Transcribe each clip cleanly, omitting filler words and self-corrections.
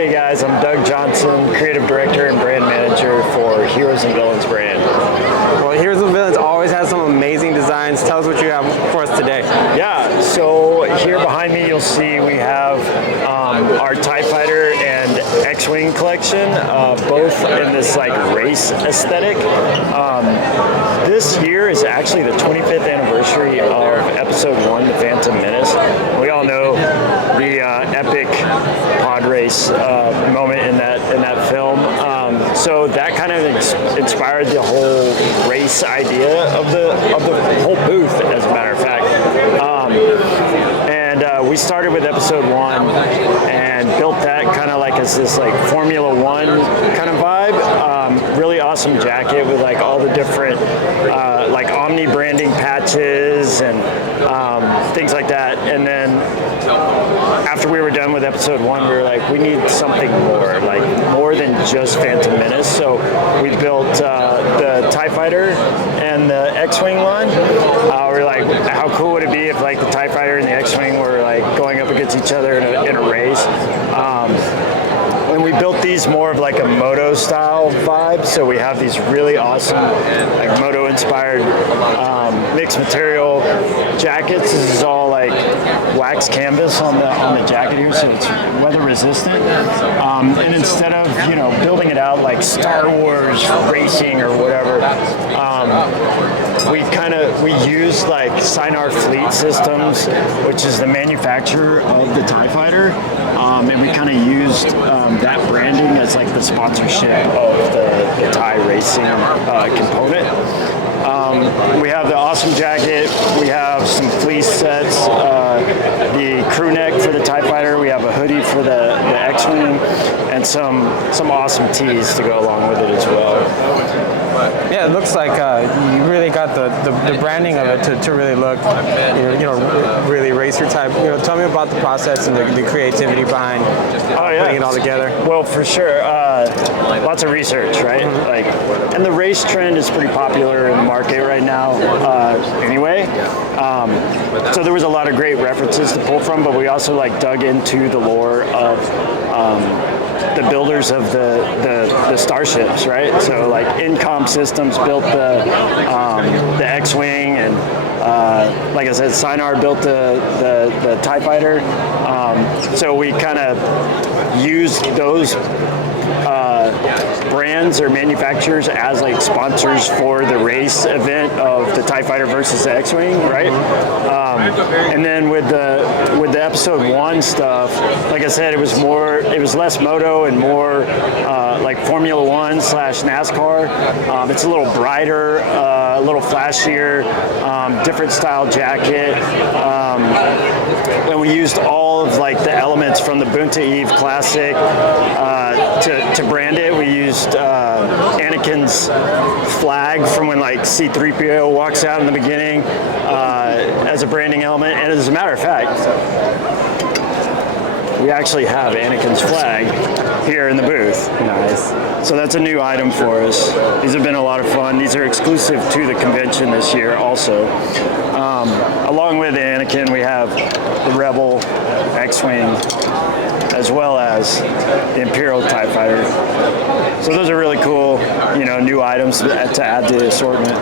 Hey guys, I'm Doug Johnson, Creative Director and Brand Manager for Heroes and Villains brand. Well, Heroes and Villains always has some amazing designs. Tell us what you have for us today. Yeah, so here behind me you'll see we have our TIE Fighter and X-Wing collection, both in this like race aesthetic. This year is actually the 25th anniversary of Episode 1, The Phantom Menace. We all know the epic pod race moment in that film. So that kind of inspired the whole race idea of the whole booth, as a matter of fact. We started with Episode 1 and built that kind of like as this like Formula One kind of vibe. Really awesome jacket with like all the different like Omni branding patches and things like that. And then after we were done with Episode 1, we were like, we need something more, like more than just Phantom Menace. So we built the TIE Fighter and the X-Wing line. We're like, how cool would it be if like the TIE Fighter and the X-Wing were like going up against each other in a race? And we built these more of like a moto style vibe. So we have these really awesome like moto inspired mixed material jackets. This is all like wax canvas on the jacket here, so it's weather resistant. And instead of building it out like Star Wars racing or whatever, we used like Sinar Fleet Systems, which is the manufacturer of the TIE Fighter, and we kind of used that branding as like the sponsorship of the TIE racing component. We have the awesome jacket, we have some fleece sets, the crew neck for the TIE Fighter, we have a hoodie for the X-Wing, and some awesome tees to go along with it as well. Yeah, it looks like you really got the branding of it to really look, really racer type. Tell me about the process and the creativity behind putting it all together. Well, for sure, lots of research, right? Mm-hmm. And the race trend is pretty popular in the market right now, anyway. So there was a lot of great references to pull from, but we also dug into the lore of the builders of the starships, right? So like Incom Systems built the X-Wing, and like I said, Sinar built the TIE Fighter. So we kind of used those brands or manufacturers as like sponsors for the race event of the TIE Fighter versus the X-Wing, right? And then with the Episode 1 stuff, like I said, it was less moto and more like Formula One / NASCAR. It's a little brighter, a little flashier, different style jacket. And we used all of like the elements from the Bunta Eve Classic to brand it. We used Anakin's flag from when like C-3PO walks out in the beginning as a branding element. And as a matter of fact, we actually have Anakin's flag here in the booth. Nice. So that's a new item for us. These have been a lot of fun. These are exclusive to the convention this year also. Along with Anakin, we have the Rebel X-Wing, as well as the Imperial TIE Fighter. So those are really cool, new items to add to the assortment.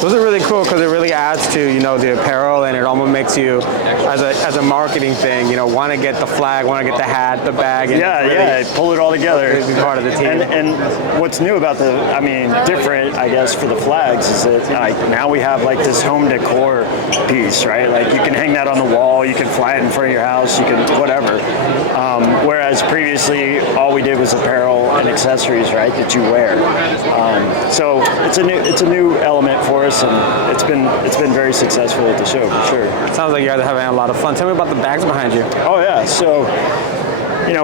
Those are really cool because it really adds to, the apparel, and it almost makes you, as a marketing thing, want to get the flag, want to get the hat, the bag. And pull it all together. Be part of the team. And what's new about different, I guess, for the flags is that now we have like this home decor piece, right? Like you can hang that on the wall, you can fly it in front of your house, you can whatever. Whereas previously all we did was apparel and accessories, right, that you wear. So it's a new element for us, and it's been very successful at the show for sure. Sounds like you guys are having a lot of fun. Tell me about the bags behind you. Oh yeah, so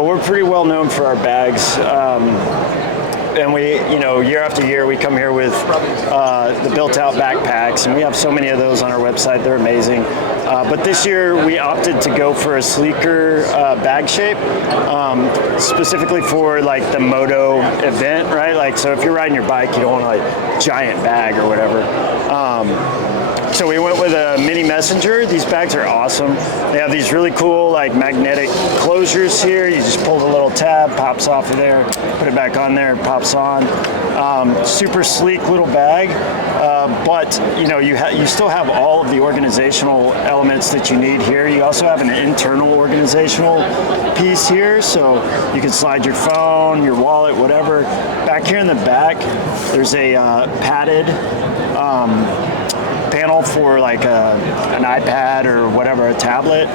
we're pretty well known for our bags. And we, year after year, we come here with the built-out backpacks, and we have so many of those on our website. They're amazing. But this year, we opted to go for a sleeker bag shape, specifically for like the moto event, right? Like, so if you're riding your bike, you don't want a giant bag or whatever. So we went with a mini messenger. These bags are awesome. They have these really cool like magnetic closures here. You just pull the little tab, pops off of there, put it back on there, it pops on. Super sleek little bag, but you still have all of the organizational elements that you need here. You also have an internal organizational piece here, so you can slide your phone, your wallet, whatever. Back here in the back, there's a padded panel for like an iPad or whatever, a tablet,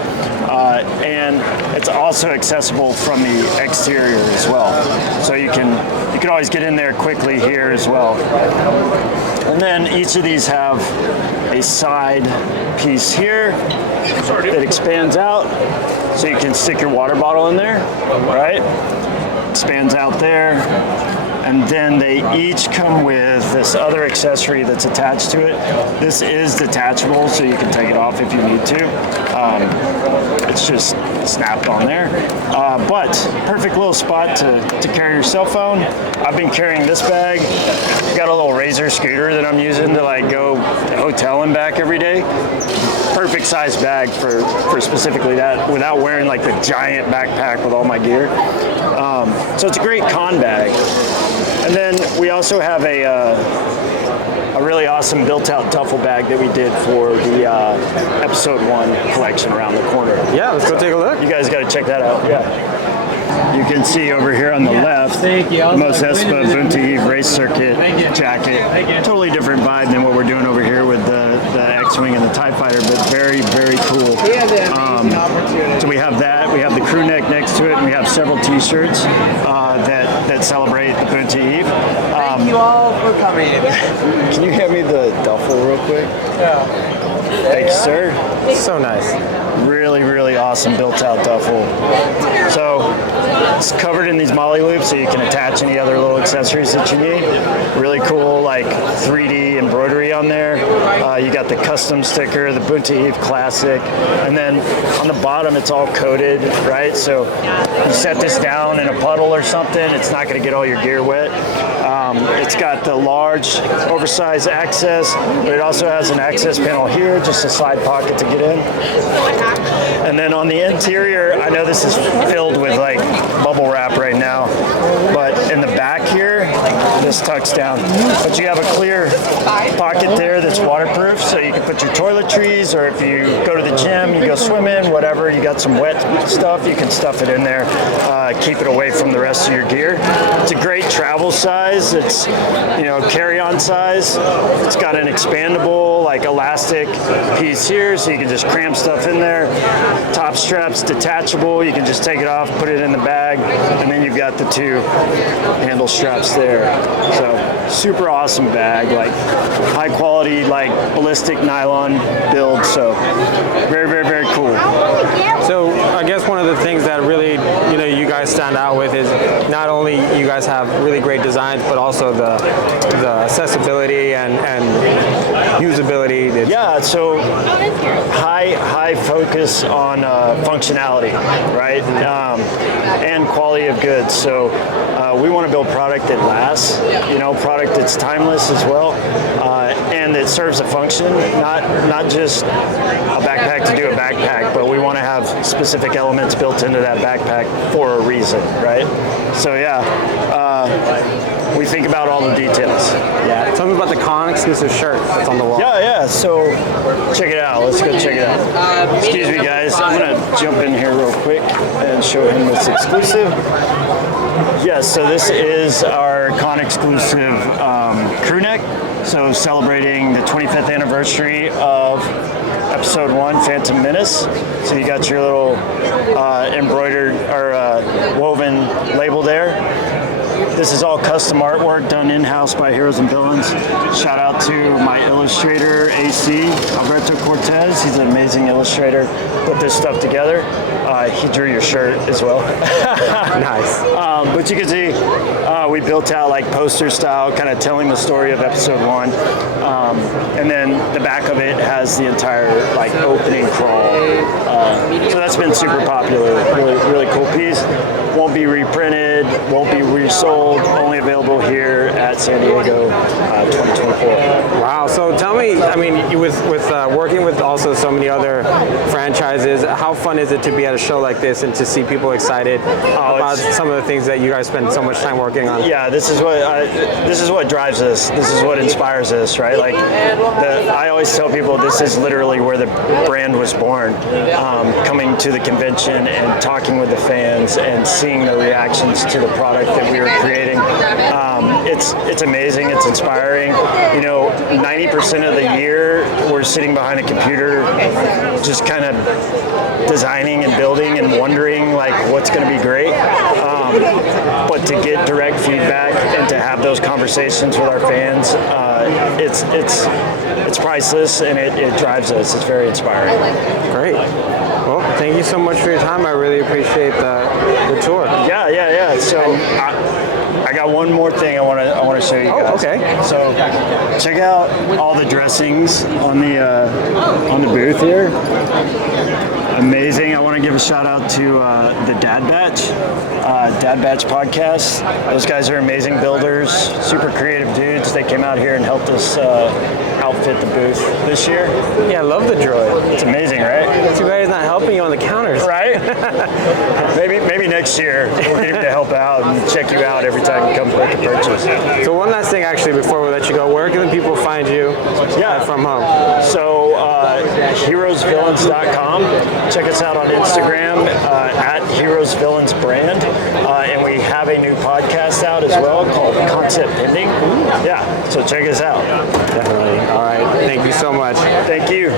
and it's also accessible from the exterior as well. So you can always get in there quickly here as well. And then each of these have a side piece here that expands out, so you can stick your water bottle in there, right? Expands out there. And then they each come with this other accessory that's attached to it. This is detachable, so you can take it off if you need to. It's just snapped on there. But perfect little spot to carry your cell phone. I've been carrying this bag. Got a little Razor scooter that I'm using to like go hotel and back every day. Perfect size bag for specifically that, without wearing like the giant backpack with all my gear. So it's a great con bag. And then we also have a really awesome built-out duffel bag that we did for the episode 1 collection around the corner. Yeah, let's go take a look. You guys got to check that out. Yeah. You can see over here on the left, Mos Espa Bunta race circuit jacket. Totally different vibe than what we're doing over here with the X-Wing and the TIE Fighter, but very, very cool. So we have that. We have the crew neck next to it, and we have several T-shirts that celebrate the Bunta Eve. Thank you all for coming. Can you hand me the duffel real quick? Yeah. Thank you, sir. So nice. Really, really awesome built-out duffel. So it's covered in these molly loops, so you can attach any other little accessories that you need. Really cool, like 3D embroidery on there. You got the custom sticker, the Bunta Eve Classic, and then on the bottom it's all coated, right? So you set this down in a puddle or something, it's not going to get all your gear wet. It's got the large, oversized access, but it also has an access panel here, just a side pocket to get in. And then on the interior, I know this is filled with like bubble wrap right now, but in the back here, this tucks down. But you have a clear pocket there that's waterproof, so you can put your toiletries, or if you go to the gym, you go swimming, whatever, you got some wet stuff, you can stuff it in there, keep it away from the rest of your gear. It's a great travel size. It's, carry-on size. It's got an expandable, like elastic piece here, so you can just cram stuff in there. Top strap's detachable. You can just take it off, put it in the bag, and then you've got the 2 handle straps there. So super awesome bag, like high quality, like ballistic nylon build. So very, very, very cool. So I guess one of the things that really, you guys stand out with is not only you guys have really great designs, but also the accessibility and usability. Yeah, so high focus on functionality, right? And quality of goods. So we want to build product that lasts, product that's timeless as well, and that serves a function, not just a backpack to do a backpack, but we want to have specific elements built into that backpack for a reason, right? So we think about all the details. Yeah. Tell me about the con exclusive shirt that's on the wall. Yeah. So check it out. Let's go check it out. Excuse me, guys. I'm gonna jump in here real quick and show him this exclusive. Yes. So this is our con exclusive crew neck. So celebrating the 25th anniversary of Episode 1, Phantom Menace. So you got your little embroidered or woven label there. This is all custom artwork done in-house by Heroes and Villains. Shout out to my illustrator, AC, Alberto Cortez. He's an amazing illustrator. Put this stuff together. He drew your shirt as well. Nice. But you can see we built out like poster style, kind of telling the story of Episode 1. And then the back of it has the entire like opening crawl. So that's been super popular. Really, really cool piece. Won't be reprinted, won't be resold. Bioworld, only available here at San Diego 2024. Wow. So tell me, I mean, with working with also so many other franchises, how fun is it to be at a show like this and to see people excited about some of the things that you guys spend so much time working on? Yeah, this is what drives us. This is what inspires us, right? Like, I always tell people this is literally where the brand was born. Coming to the convention and talking with the fans and seeing the reactions to the product that we were creating. It's amazing. It's inspiring. 90% of the year we're sitting behind a computer, just kind of designing and building and wondering like what's going to be great. But to get direct feedback and to have those conversations with our fans, it's priceless, and it drives us. It's very inspiring. Great. Well, thank you so much for your time. I really appreciate the tour. Yeah. So I got one more thing I want to show you guys. Oh, okay. So check out all the dressings on the booth here. Amazing. I want to give a shout out to the Dad Batch podcast. Those guys are amazing builders, super creative dudes. They came out here and helped us outfit the booth this year. Yeah, I love the droid. It's amazing, right? Too bad he's not helping you on the counters. Right? maybe next year we'll get him to help out and check you out every time you come make a purchase. So one last thing, actually, before we let you go, where can people find you from home? So heroesvillains.com. Check us out on Instagram at heroesvillainsbrand. And we have a new podcast out as well called Concept Pending. Yeah, so check us out. Definitely. All right. Thank you so much. Thank you.